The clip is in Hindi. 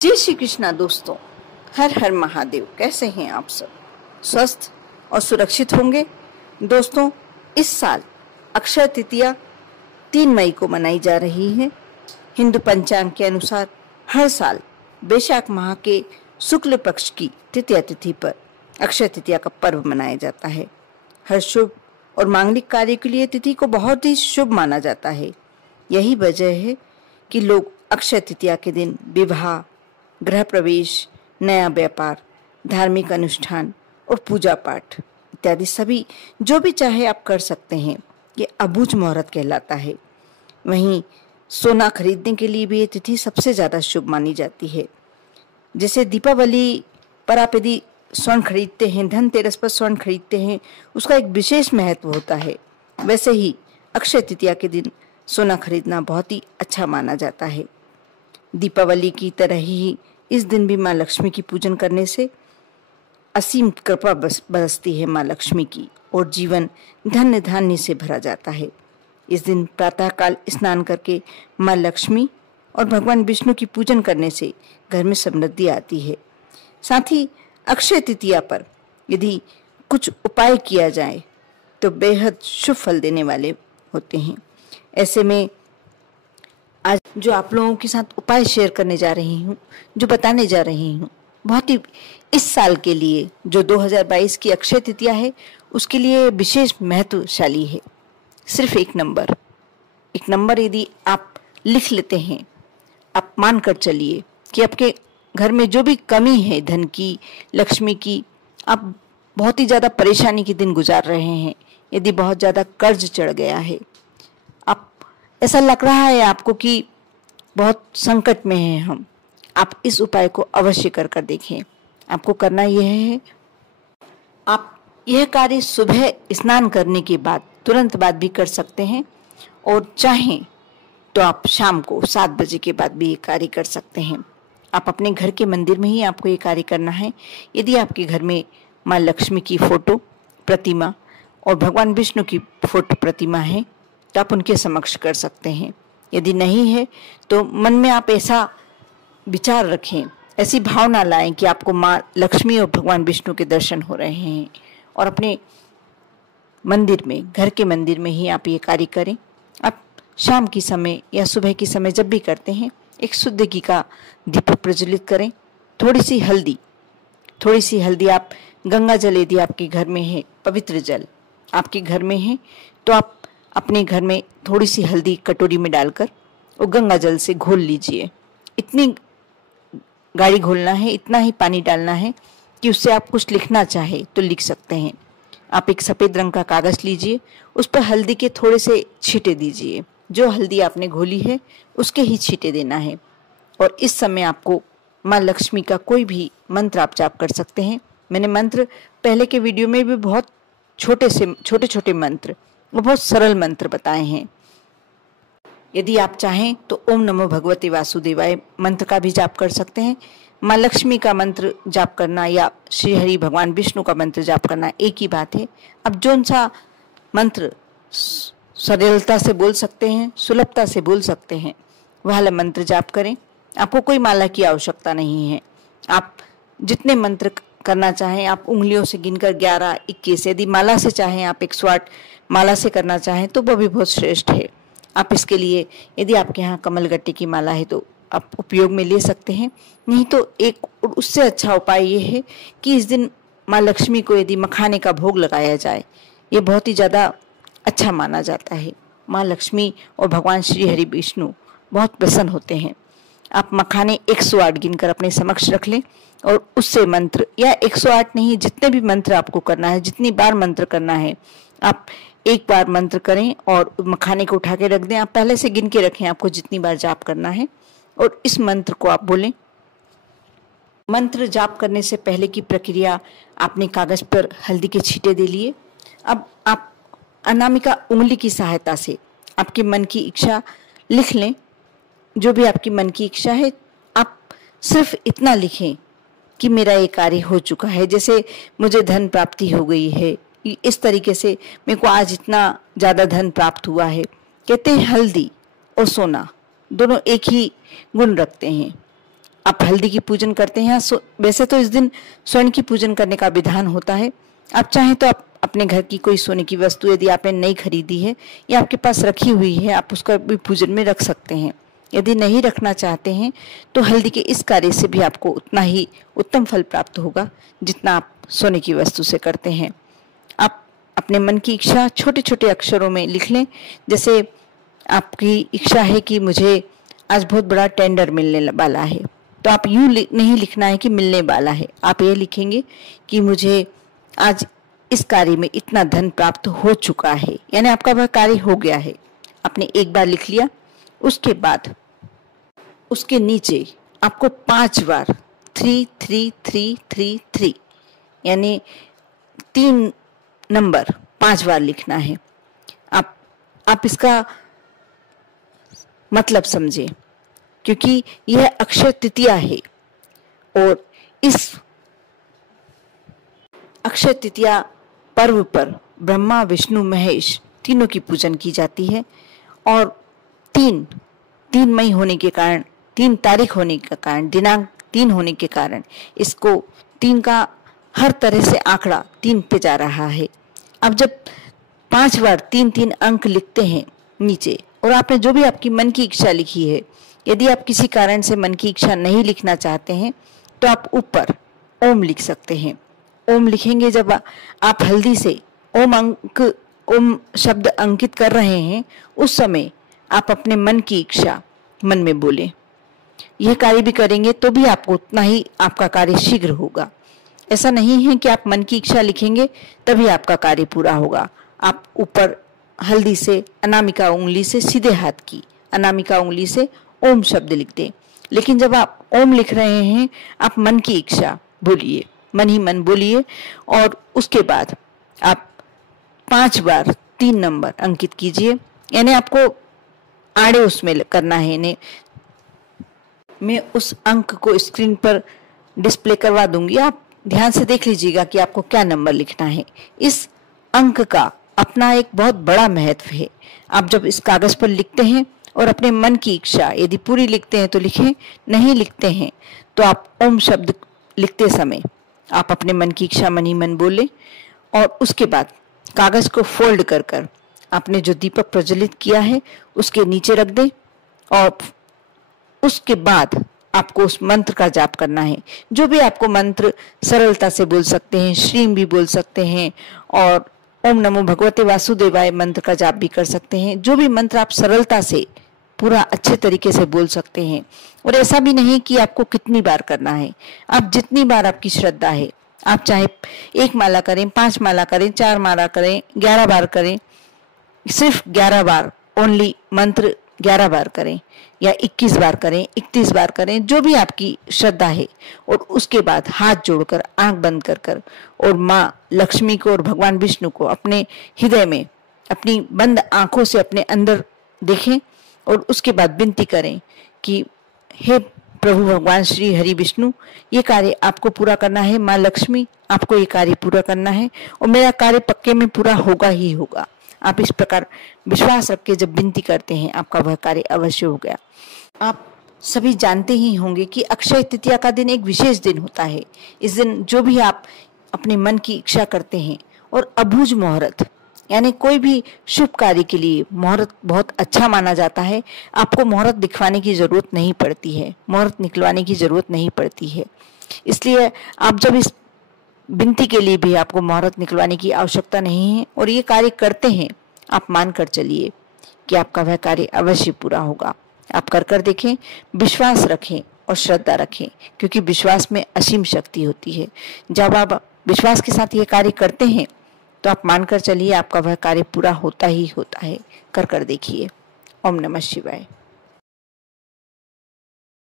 जय श्री कृष्णा दोस्तों। हर हर महादेव। कैसे हैं आप सब? स्वस्थ और सुरक्षित होंगे। दोस्तों, इस साल अक्षय तृतीया 3 मई को मनाई जा रही है। हिंदू पंचांग के अनुसार हर साल वैशाख माह के शुक्ल पक्ष की तृतीया तिथि पर अक्षय तृतीया का पर्व मनाया जाता है। हर शुभ और मांगलिक कार्य के लिए तिथि को बहुत ही शुभ माना जाता है। यही वजह है कि लोग अक्षय तृतीया के दिन विवाह, गृह प्रवेश, नया व्यापार, धार्मिक अनुष्ठान और पूजा पाठ इत्यादि सभी जो भी चाहे आप कर सकते हैं। ये अबूझ मुहूर्त कहलाता है। वहीं सोना खरीदने के लिए भी ये तिथि सबसे ज़्यादा शुभ मानी जाती है। जैसे दीपावली पर आप यदि स्वर्ण खरीदते हैं, धनतेरस पर स्वर्ण खरीदते हैं, उसका एक विशेष महत्व होता है। वैसे ही अक्षय तृतीया के दिन सोना खरीदना बहुत ही अच्छा माना जाता है। दीपावली की तरह ही इस दिन भी माँ लक्ष्मी की पूजन करने से असीम कृपा बरसती है माँ लक्ष्मी की, और जीवन धन्य धान्य से भरा जाता है। इस दिन प्रातःकाल स्नान करके माँ लक्ष्मी और भगवान विष्णु की पूजन करने से घर में समृद्धि आती है। साथ ही अक्षय तृतीया पर यदि कुछ उपाय किया जाए तो बेहद शुभ फल देने वाले होते हैं। ऐसे में आज जो आप लोगों के साथ उपाय शेयर करने जा रही हूँ, जो बताने जा रही हूँ, बहुत ही इस साल के लिए जो 2022 की अक्षय तृतीया है उसके लिए विशेष महत्वशाली है। सिर्फ एक नंबर यदि आप लिख लेते हैं, आप मान कर चलिए कि आपके घर में जो भी कमी है धन की, लक्ष्मी की, आप बहुत ही ज़्यादा परेशानी के दिन गुजार रहे हैं, यदि बहुत ज़्यादा कर्ज चढ़ गया है, ऐसा लग रहा है आपको कि बहुत संकट में हैं हम, आप इस उपाय को अवश्य कर कर देखें। आपको करना यह है, आप यह कार्य सुबह स्नान करने के बाद तुरंत बाद भी कर सकते हैं, और चाहें तो आप शाम को 7 बजे के बाद भी ये कार्य कर सकते हैं। आप अपने घर के मंदिर में ही आपको ये कार्य करना है। यदि आपके घर में माँ लक्ष्मी की फोटो, प्रतिमा और भगवान विष्णु की फोटो, प्रतिमा है तो आप उनके समक्ष कर सकते हैं। यदि नहीं है तो मन में आप ऐसा विचार रखें, ऐसी भावना लाएं कि आपको माँ लक्ष्मी और भगवान विष्णु के दर्शन हो रहे हैं, और अपने मंदिर में, घर के मंदिर में ही आप ये कार्य करें। आप शाम की समय या सुबह की समय जब भी करते हैं, एक शुद्ध घी का दीप प्रज्वलित करें। थोड़ी सी हल्दी आप गंगा जल यदि आपके घर में है, पवित्र जल आपके घर में है, तो आप अपने घर में थोड़ी सी हल्दी कटोरी में डालकर और गंगा जल से घोल लीजिए। इतनी गाढ़ी घोलना है, इतना ही पानी डालना है कि उससे आप कुछ लिखना चाहे तो लिख सकते हैं। आप एक सफ़ेद रंग का कागज़ लीजिए, उस पर हल्दी के थोड़े से छींटे दीजिए। जो हल्दी आपने घोली है उसके ही छींटे देना है, और इस समय आपको माँ लक्ष्मी का कोई भी मंत्र आप जाप कर सकते हैं। मैंने मंत्र पहले के वीडियो में भी बहुत छोटे मंत्र, वो बहुत सरल मंत्र बताए हैं। यदि आप चाहें तो ओम नमो भगवते वासुदेवाय मंत्र का भी जाप कर सकते हैं। माँ लक्ष्मी का मंत्र जाप करना या श्री हरि भगवान विष्णु का मंत्र जाप करना एक ही बात है। अब जो सा मंत्र सरलता से बोल सकते हैं, सुलभता से बोल सकते हैं, वह मंत्र जाप करें। आपको कोई माला की आवश्यकता नहीं है। आप जितने मंत्र करना चाहें आप उंगलियों से गिनकर 11, 21, यदि माला से चाहें आप 108 माला से करना चाहें तो वह भी बहुत श्रेष्ठ है। आप इसके लिए यदि आपके यहाँ कमलगट्टे की माला है तो आप उपयोग में ले सकते हैं। नहीं तो एक उससे अच्छा उपाय ये है कि इस दिन माँ लक्ष्मी को यदि मखाने का भोग लगाया जाए, ये बहुत ही ज़्यादा अच्छा माना जाता है। माँ लक्ष्मी और भगवान श्री हरि विष्णु बहुत प्रसन्न होते हैं। आप मखाने 108 गिनकर अपने समक्ष रख लें, और उससे मंत्र, या 108 नहीं, जितने भी मंत्र आपको करना है, जितनी बार मंत्र करना है, आप एक बार मंत्र करें और मखाने को उठा के रख दें। आप पहले से गिन के रखें आपको जितनी बार जाप करना है, और इस मंत्र को आप बोलें। मंत्र जाप करने से पहले की प्रक्रिया, आपने कागज पर हल्दी के छींटे दे लिए। अब आप अनामिका उंगली की सहायता से आपके मन की इच्छा लिख लें। जो भी आपकी मन की इच्छा है, आप सिर्फ इतना लिखें कि मेरा ये कार्य हो चुका है। जैसे मुझे धन प्राप्ति हो गई है, इस तरीके से मेरे को आज इतना ज़्यादा धन प्राप्त हुआ है। कहते हैं हल्दी और सोना दोनों एक ही गुण रखते हैं। आप हल्दी की पूजन करते हैं, वैसे तो इस दिन स्वर्ण की पूजन करने का विधान होता है। आप चाहें तो आप अपने घर की कोई सोने की वस्तु यदि आपने नई खरीदी है या आपके पास रखी हुई है, आप उसका भी पूजन में रख सकते हैं। यदि नहीं रखना चाहते हैं तो हल्दी के इस कार्य से भी आपको उतना ही उत्तम फल प्राप्त होगा जितना आप सोने की वस्तु से करते हैं। आप अपने मन की इच्छा छोटे छोटे अक्षरों में लिख लें। जैसे आपकी इच्छा है कि मुझे आज बहुत बड़ा टेंडर मिलने वाला है, तो आप यूं नहीं लिखना है कि मिलने वाला है, आप ये लिखेंगे कि मुझे आज इस कार्य में इतना धन प्राप्त हो चुका है, यानी आपका वह कार्य हो गया है। आपने एक बार लिख लिया, उसके बाद उसके नीचे आपको 5 बार 33333 यानी 3 नंबर 5 बार लिखना है। आप इसका मतलब समझे, क्योंकि यह अक्षय तृतीया है और इस अक्षय तृतीया पर्व पर ब्रह्मा विष्णु महेश तीनों की पूजन की जाती है। और 3 मई होने के कारण, 3 तारीख होने के कारण, दिनांक 3 होने के कारण इसको 3 का हर तरह से आंकड़ा 3 पे जा रहा है। अब जब 5 बार 3 अंक लिखते हैं नीचे, और आपने जो भी आपकी मन की इच्छा लिखी है, यदि आप किसी कारण से मन की इच्छा नहीं लिखना चाहते हैं तो आप ऊपर ओम लिख सकते हैं। ओम लिखेंगे जब आप हल्दी से ओम शब्द अंकित कर रहे हैं, उस समय आप अपने मन की इच्छा मन में बोलें। यह कार्य भी करेंगे तो भी आपको उतना ही आपका कार्य शीघ्र होगा। ऐसा नहीं है कि आप मन की इच्छा लिखेंगे तभी आपका कार्य पूरा होगा। आप ऊपर हल्दी से अनामिका उंगली से सीधे हाथ की अनामिका उंगली से ओम शब्द लिख दें। लेकिन जब आप ओम लिख रहे हैं, आप मन की इच्छा बोलिए, मन ही मन बोलिए, और उसके बाद आप 5 बार 3 नंबर अंकित कीजिए। यानी आपको आड़े उसमें करना है। ने मैं उस अंक को स्क्रीन पर डिस्प्ले करवा दूंगी, आप ध्यान से देख लीजिएगा कि आपको क्या नंबर लिखना है। इस अंक का अपना एक बहुत बड़ा महत्व है। आप जब इस कागज पर लिखते हैं और अपने मन की इच्छा यदि पूरी लिखते हैं तो लिखें, नहीं लिखते हैं तो आप ओम शब्द लिखते समय आप अपने मन की इच्छा मन ही मन बोले, और उसके बाद कागज को फोल्ड कर कर आपने जो दीपक प्रज्वलित किया है उसके नीचे रख दें, और उसके बाद आपको उस मंत्र का जाप करना है। जो भी आपको मंत्र सरलता से बोल सकते हैं, श्रीम भी बोल सकते हैं, और ओम नमो भगवते वासुदेवाय मंत्र का जाप भी कर सकते हैं। जो भी मंत्र आप सरलता से पूरा अच्छे तरीके से बोल सकते हैं। और ऐसा भी नहीं कि आपको कितनी बार करना है, आप जितनी बार आपकी श्रद्धा है, आप चाहे 1 माला करें, 5 माला करें, 4 माला करें, 11 बार करें, सिर्फ 11 बार ओनली मंत्र 11 बार करें, या 21 बार करें, 31 बार करें, जो भी आपकी श्रद्धा है। और उसके बाद हाथ जोड़कर आंख बंद कर कर और माँ लक्ष्मी को और भगवान विष्णु को अपने हृदय में अपनी बंद आंखों से अपने अंदर देखें, और उसके बाद विनती करें कि हे प्रभु भगवान श्री हरि विष्णु, ये कार्य आपको पूरा करना है। माँ लक्ष्मी, आपको ये कार्य पूरा करना है और मेरा कार्य पक्के में पूरा होगा ही होगा। आप इस प्रकार विश्वास रख के जब विनती करते हैं, आपका वह कार्य अवश्य हो गया। आप सभी जानते ही होंगे कि अक्षय तृतीया का दिन एक विशेष दिन होता है। इस दिन जो भी आप अपने मन की इच्छा करते हैं, और अबूझ मुहूर्त यानी कोई भी शुभ कार्य के लिए मुहूर्त बहुत अच्छा माना जाता है। आपको मुहूर्त दिखवाने की जरूरत नहीं पड़ती है, मुहूर्त निकलवाने की जरूरत नहीं पड़ती है। इसलिए आप जब इस विनती के लिए भी आपको मुहूर्त निकलवाने की आवश्यकता नहीं है, और ये कार्य करते हैं, आप मान कर चलिए कि आपका वह कार्य अवश्य पूरा होगा। आप कर देखें, विश्वास रखें और श्रद्धा रखें, क्योंकि विश्वास में असीम शक्ति होती है। जब आप विश्वास के साथ ये कार्य करते हैं तो आप मानकर चलिए आपका वह कार्य पूरा होता ही होता है। कर देखिए। ओम नमः शिवाय।